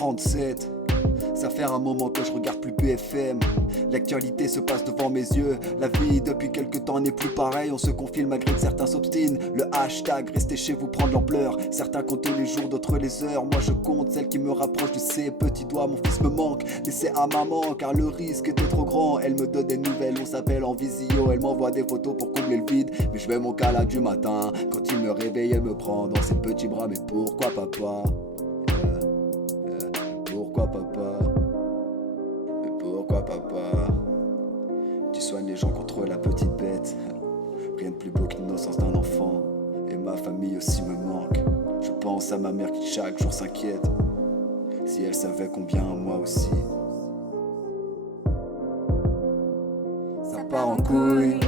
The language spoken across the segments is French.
37. Ça fait un moment que je regarde plus BFM. L'actualité se passe devant mes yeux. La vie depuis quelques temps n'est plus pareille. On se confine malgré que certains s'obstinent. Le hashtag restez chez vous prend de l'ampleur. Certains comptent les jours, d'autres les heures. Moi je compte celles qui me rapprochent de ses petits doigts. Mon fils me manque, laissez à maman car le risque était trop grand. Elle me donne des nouvelles, on s'appelle en visio. Elle m'envoie des photos pour combler le vide. Mais je vais mon cala du matin. Quand il me réveille elle me prend dans ses petits bras. Mais pourquoi papa? Pourquoi papa? Mais pourquoi papa? Tu soignes les gens contre la petite bête. Rien de plus beau que l'innocence d'un enfant. Et ma famille aussi me manque. Je pense à ma mère qui chaque jour s'inquiète. Si elle savait combien moi aussi. Ça part en couille.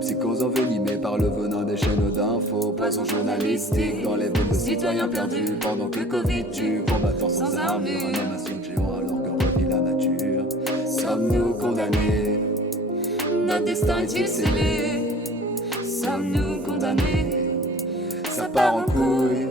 Psychose envenimée par le venin des chaînes d'infos. Poison journalistique dans les veines de citoyens perdus. Pendant que Covid tue, combattant sans armure. Un homme assis de géant alors que revit la nature. Sommes-nous condamnés? Notre destin est-il scellé? Sommes-nous condamnés? Ça part en couille.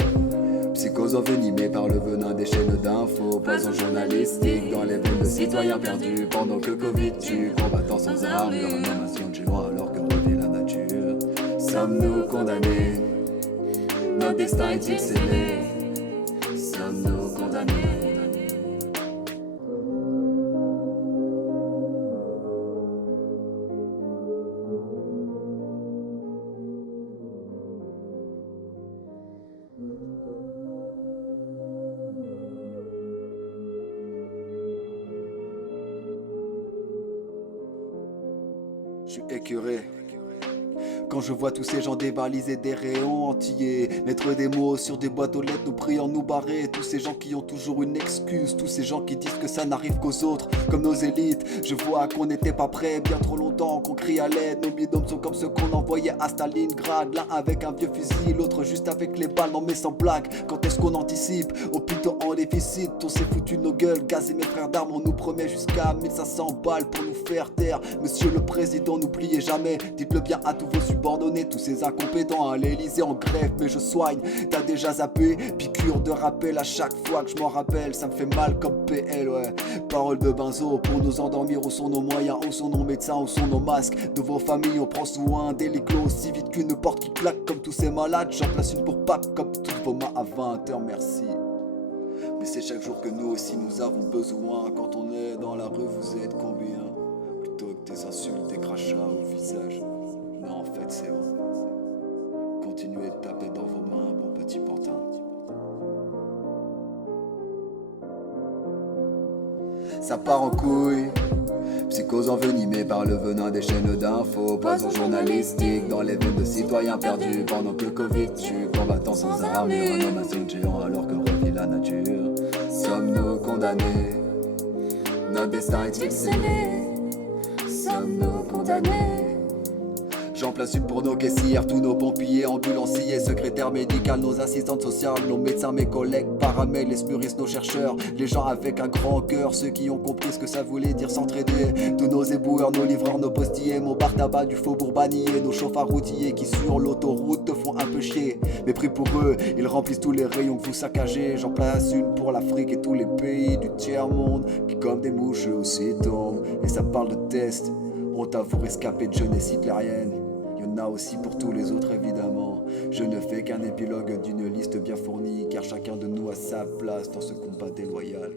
Psychose envenimée par le venin des chaînes d'infos. Poison journalistique dans les veines de citoyens perdus. Pendant que Covid tue, combattant sans armure. Un homme assis de géant alors que revit la nature. Sommes-nous condamnés? Notre destin est-il scellé? Sommes-nous condamnés? Je suis écœuré quand je vois tous ces gens dévaliser des rayons entiers, mettre des mots sur des boîtes aux lettres, nous priant nous barrer. Tous ces gens qui ont toujours une excuse, tous ces gens qui disent que ça n'arrive qu'aux autres, comme nos élites. Je vois qu'on n'était pas prêts, bien trop longtemps qu'on crie à l'aide. Nos bidômes sont comme ceux qu'on envoyait à Stalingrad, l'un avec un vieux fusil, l'autre juste avec les balles. Non mais sans blague, quand est-ce qu'on anticipe? Au plutôt en déficit, on s'est foutu nos gueules, gaz et mes frères d'armes. On nous promet jusqu'à 1500 balles pour nous faire taire. Monsieur le président, n'oubliez jamais, dites-le bien à tous vos subordonnés, tous ces incompétents à l'Elysée en grève, mais je soigne. T'as déjà zappé, piqûre de rappel à chaque fois que je m'en rappelle, ça me fait mal comme PL, ouais. Parole de Benzo, pour nous endormir, où sont nos moyens, où sont nos médecins, où sont nos masques? De vos familles, on prend soin des lits clos aussi vite qu'une porte qui claque comme tous ces malades. J'en place une pour pape comme toutes vos mains à 20h, merci. Mais c'est chaque jour que nous aussi nous avons besoin. Quand on est dans la rue, vous êtes combien? Plutôt que des insultes, des crachats au visage. Non, en fait, c'est bon. Continuez de taper dans vos mains, bon petit pantin. Ça part en couille. Psychose envenimée par le venin des chaînes d'infos. Poison journalistique dans les veines de citoyens perdus. Pendant que Covid tue, combattant sans armure. Un homme assis de géant alors que revit la nature. Sommes-nous condamnés? Notre destin est-il scellé? Sommes-nous condamnés? J'en place une pour nos caissières, tous nos pompiers, ambulanciers, secrétaires médicales, nos assistantes sociales, nos médecins, mes collègues, paramètres, les spuristes, nos chercheurs, les gens avec un grand cœur, ceux qui ont compris ce que ça voulait dire s'entraider, tous nos éboueurs, nos livreurs, nos postillers, mon bar tabac du faubourg Bannier, nos chauffards routiers qui sur l'autoroute te font un peu chier. Mais pris pour eux, ils remplissent tous les rayons que vous saccagez. J'en place une pour l'Afrique et tous les pays du tiers-monde qui comme des mouches eux aussi tombent. Et ça parle de tests, honte à vous rescapés de jeunesse hitlérienne. Y'en a aussi pour tous les autres évidemment. Je ne fais qu'un épilogue d'une liste bien fournie, car chacun de nous a sa place dans ce combat déloyal.